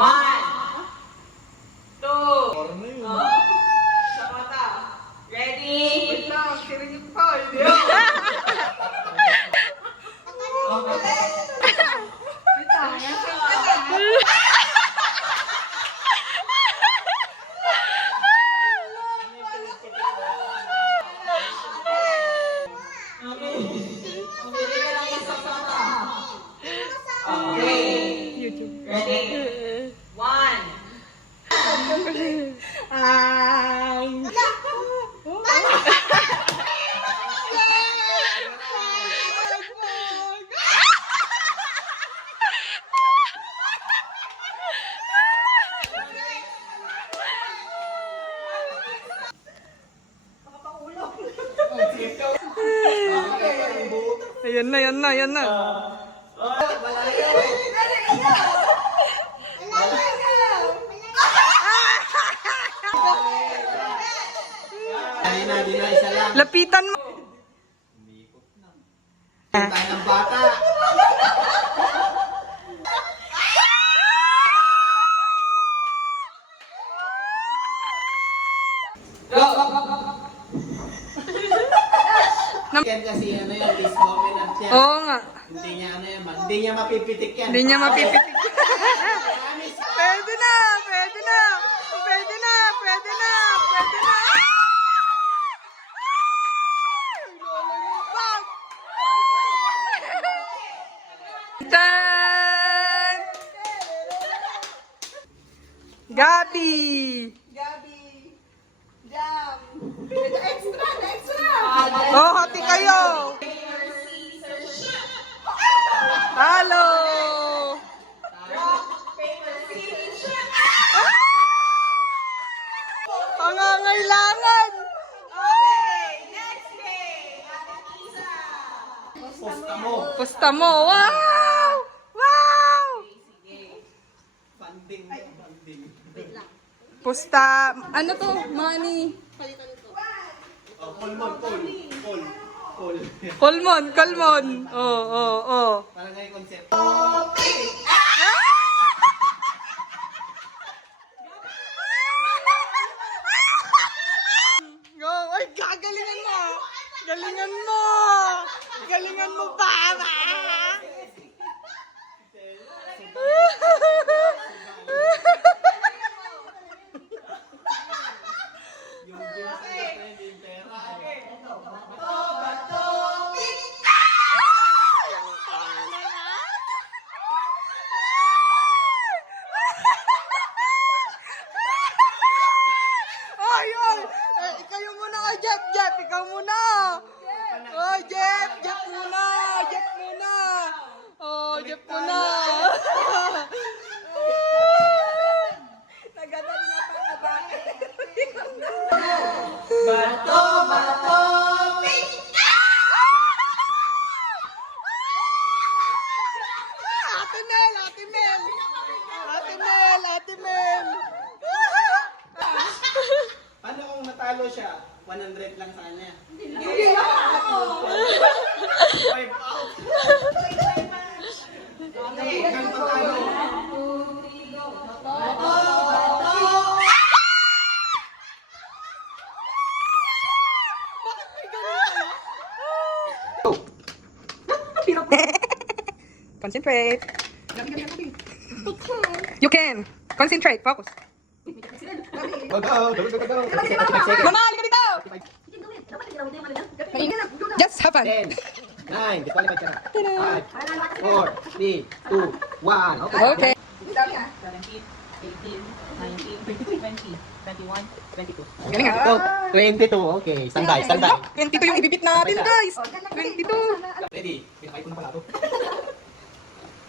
One, two, sa mata. Ready? Wait lang, siringin pa. Hindi ako. Ready? One. Ayan na, ayan na, ayan na. Di na isa lang. Lapitan mo. Tayo ng bata. Yan kasi ano yan, this dominant yan. Oo nga. Hindi niya ano yan, hindi niya mapipitik yan. Hindi niya mapipitik. Pwede na, pwede na. Pwede na, pwede na, pwede na. Tan! Gabi! Gabi. Jam. Extra, extra. Oh, hati kayo! Halo! Pangangailangan! Okay, next game. Ate Isa. Posta mo. Pusta mo! Wow! Wow! Funding. Funding. Pusta, ano to? Money. Oh, Kolmon, Kol. Kol. Kol. Kolmon, kolmon. Oh, oh, oh. Parang nga yung concept. Go! Ay, gagalingan mo! Galingan mo! Galingan mo, baba! Yung binasagay yung pera. Ay, ay! Eh, ikaw muna ka, Jeff, Jeff! Ikaw muna! Oh, Jeff! Jeff muna! Jeff muna! Oh, Jeff muna! Nagadan na pa na bakit? Bato, bato, pink! Ate Mel! Ate Mel! Ate Mel! Ate Mel! Ano kung natalo siya? 100 lang sa kanya. Hindi ako. 5 out. Hanggang patalo. Concentrate. You can. Concentrate. Focus. Go, go, go, go, go. Mama, halika dito! Just happen. 10, 9, disqualified siya na. 5, 4, 3, 2, 1. Okay. Okay. 17, 18, 19, 20, 21, 22. Galing nga. Oh, 22. Okay. Standby, standby. 22 yung ibibit natin, guys. 22. Ready? Pinakay ko na pala ito.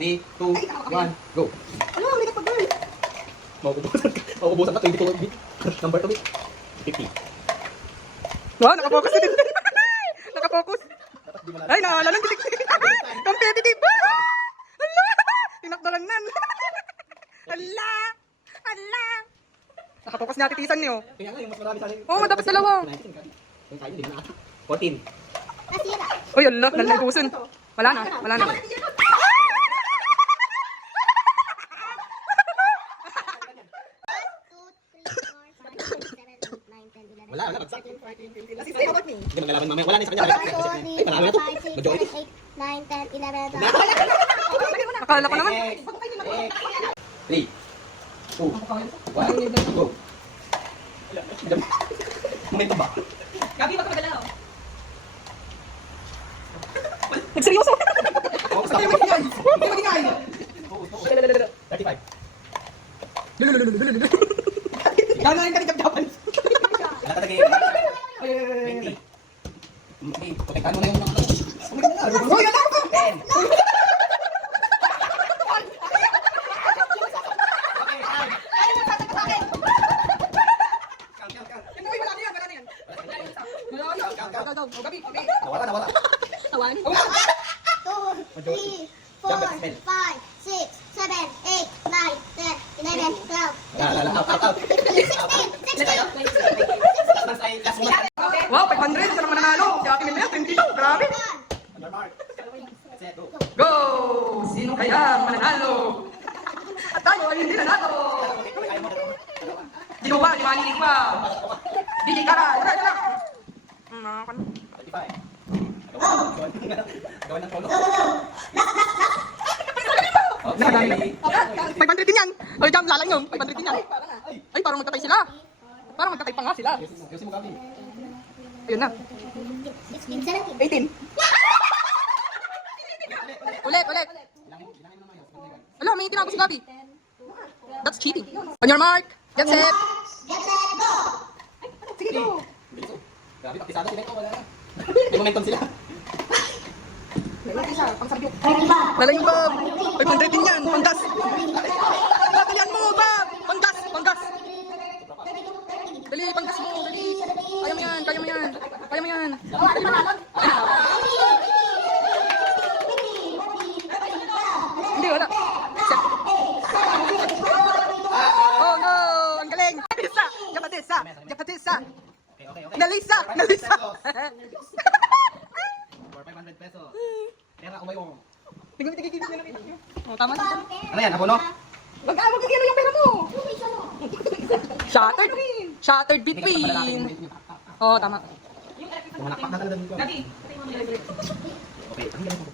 3, 2, 1, go. Ano, may kapag-girl. Mauubusan ka 22 bit. Number 2 bit. 50. Wow, nakafocus na din. Nakafocus. Dapat di malala. Ay, naalala ng titik. Competitive. Hala. Tinakdalan nan. Hala. Hala. Nakafocus nga titisan niyo. Kaya nga yung mas marami sa akin. Oo, dapat dalawa. 19 ka. Yung kayo, hindi na ata. 14. Uy, ala, nalikusan. Wala na, wala na. Hindi maglalaban mamaya. Wala na sa kanya. Ay, panalo na to. Majority. 9, 10, 11, 12. Akala ko naman. 3, 2, 1, go. Momento ba? Gabi, wag ka magalaw. Nagseryoso. Oh, stop. Hindi magingay. 35. Gano'n ka ni Japan. Natatagay. 20. Okay, protektahan mo na yung mga ano. Hoy, ano ko? 10. Hindi, wala na yan, wala na yan. Wala na. Go, go, go. Gabi, gabi. Nawala. Tawan. 2, 3, 4, 5, 6, 7, 8, 9, 10, 11, 12. Out. 16. Last one. Wow, 500. Isa naman nanalo. Si Ate Mimea, 22. Grabe. On your mark. Set, go. Go! Sino kaya ang mananalo? At tayo ay hindi nanalo. Di ba? Di manilig pa. Di kara. Tara. Nakaka na. 35. Gawin ng solo. Nakadami na. 500 din yan. Ay, jam, lalang yun. 500 din yan. Ay, parang magkatay sila. Parang magkatay pa nga sila. Ayusin mo, Gabi. Ayun na. 16, 17. 18. Ulit. Wala, may tinago si Gabi. That's cheating. On your mark. Get set. Get set, go! Sige go. Bilis, oh. Grabe, pakisado sila ito. Wala na. May momentum sila. Lalang yung Bob. 500 din yan. Panggas. Pagkalian mo, Bob. Panggas. Dali, panggas mo. Dali. Kaya mo yan. Hindi, wala. Oh no, ang galing. Japatisa. Okay. Nalisa. For 500 pesos. Pera ko ba yung... Tingin. Oh, tama na. Ano yan? Abono? Wag kagilo yung pera mo. Shattered between. Oh, tama. Pumanakpak na talaga dito. Gabi. Okay. Ang galing ko.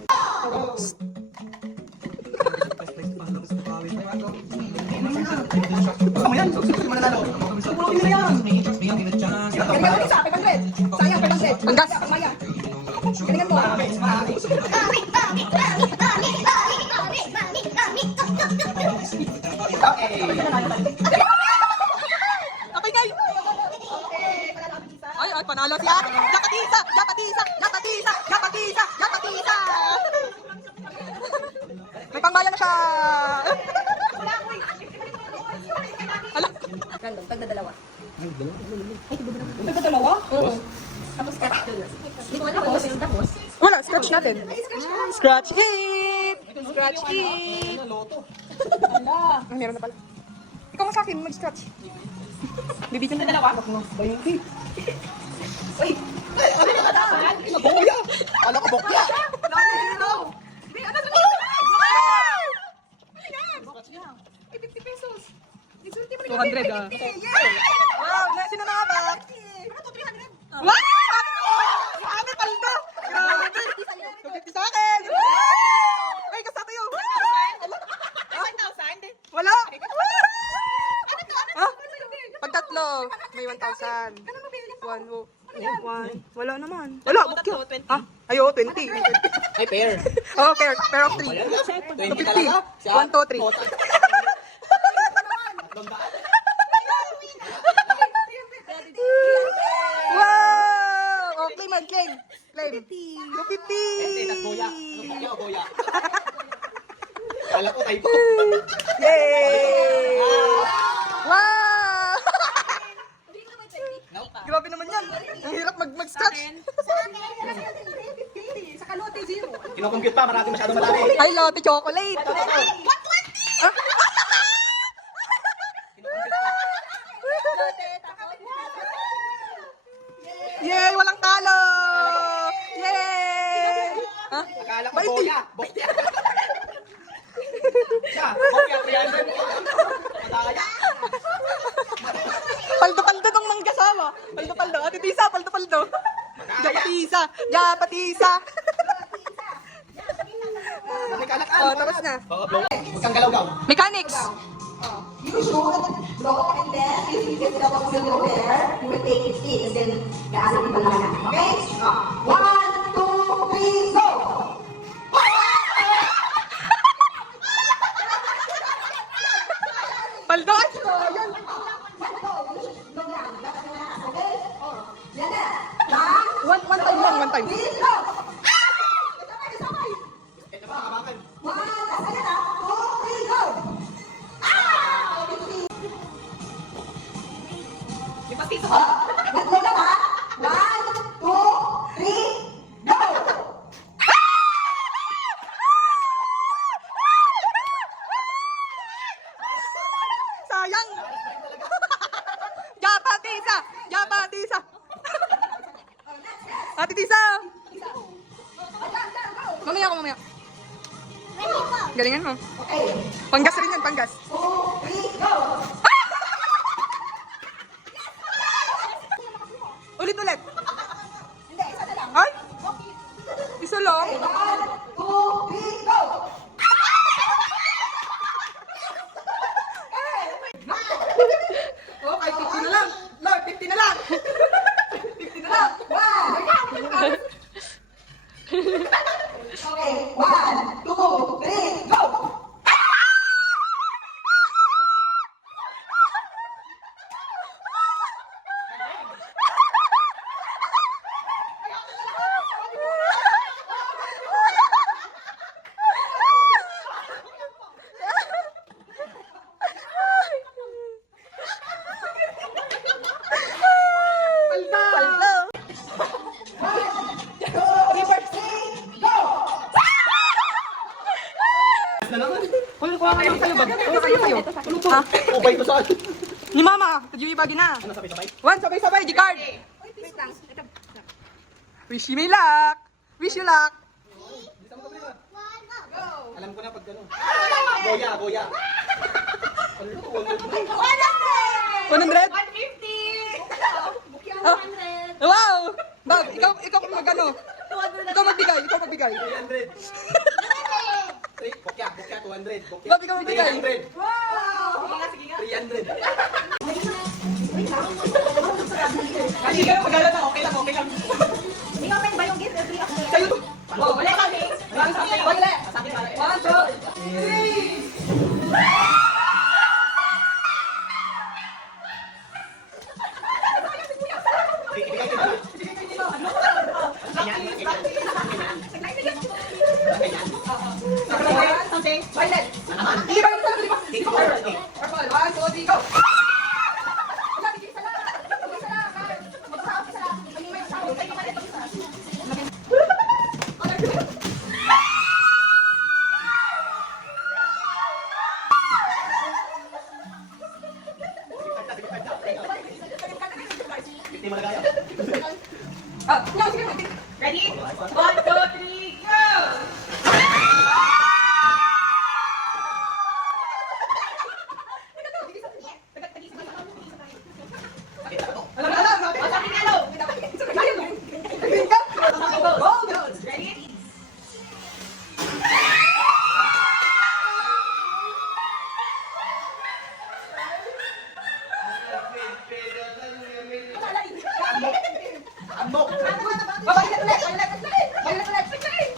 Ano yan? Susunod mo na lalo. Pulutin mo yan. Galingan mo isa, 500. Sayang, 500. Panggas. Galingan mo. Okay. Okay, guys. Ay, panalo siya. Japatisa. May pangbayan na siya. Hala. Random, pagdadalawa. Nagdadalawa? Oo. Tapos Hindi ko alam kung sino tapos. Wala, scratch natin. Scratch it. Ala. Meron na pala. Ikaw nga sa akin, mag-scratch. Bibigyan na dalawa. Uy! Boya! Ano ka bokya? Ay, 50 pesos. 200 ah. Wow, sino na nga ba? Wow! Grabe, paldo! Grabe! 250 sa akin! Ay, kasama yun! 1,000? Wala! Ha? Pag tatlo, may 1,000. Wala naman. Wala, bukyo. Ah, ayo, 20. Ay, pair. Oh, pair of 3. 20 250. talaga? 1, 2, 3. Wow! Oh, claim. 250. Boya. Boya. Kala ko typo. Yay! Wow! Grabe naman yan. Ang hirap mag-scratch. Kinocompute pa, marami masyado madami. Ay, Lotte Chocolate. Yay! Walang talo! Yay! Ha? Akala ko 20. boya. Siya, boya 300. Madaya. Paldo-paldo tong manggasawa. Paldo-paldo. Ate Tisa, paldo-paldo. Japatisa! Japatisa! Oh, tapos na. Oo, blow. Huwag kang galaw-gaw. Mechanics! You should blow and then if the bubbles will go there, you will take it in and then gaanin yung balana. Okay? 1, 2, 3, go! Paldon! One time lang, one time. Sayang! Japatisa! Japatisa! Ate Tisa! Mamaya ako, mamaya. Galingan mo. Panggas rin yan, panggas. Ulit-ulit. Ay! Isa lang. Oh, ay, 50 na lang. Lord, 50 na lang. 50 na lang. Okay, 1, 2, 3, go! Paldo. Na naman. Kuya, kuha kayo sa'yo ba? Kuha kayo sa'yo. Ha? Ubay ko saan? Ni Mama, yung ibagi na. Ano sabay-sabay? One, sabay-sabay, di card. Wish you me luck. Wish you luck. Alam ko na pag gano'n. Goya, goya. 100? 150! Wow! Bob, ikaw mag-ano? Ikaw magbigay, ikaw magbigay. 300. Bokya, 200. Bokya. Bob, ikaw magbigay. 300. 300. Kasi ka mag-alala na, okay lang, okay lang. Hindi open ba yung gift? Free of Sa'yo to. Oh, wala kami. Wala. One, two, three. Something. Violet. Hindi ba yung lima? Purple. One, two, three, go. Hindi malagaya. Ready? 1, 2, 3, go! Ready? Ambok. Violet ulit, Violet ulit. Violet ulit.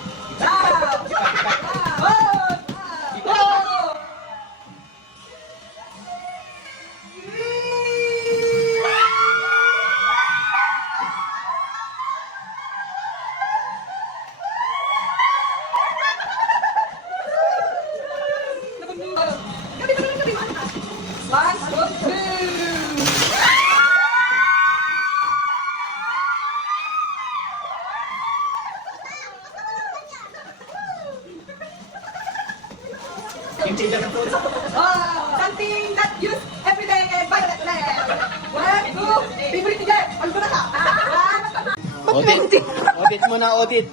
One, two, three. Game changer ng tones. Something that use every day Violet red. One, two, favorite ni Jeff. Ano ba na ka? Audit. Audit mo na, audit.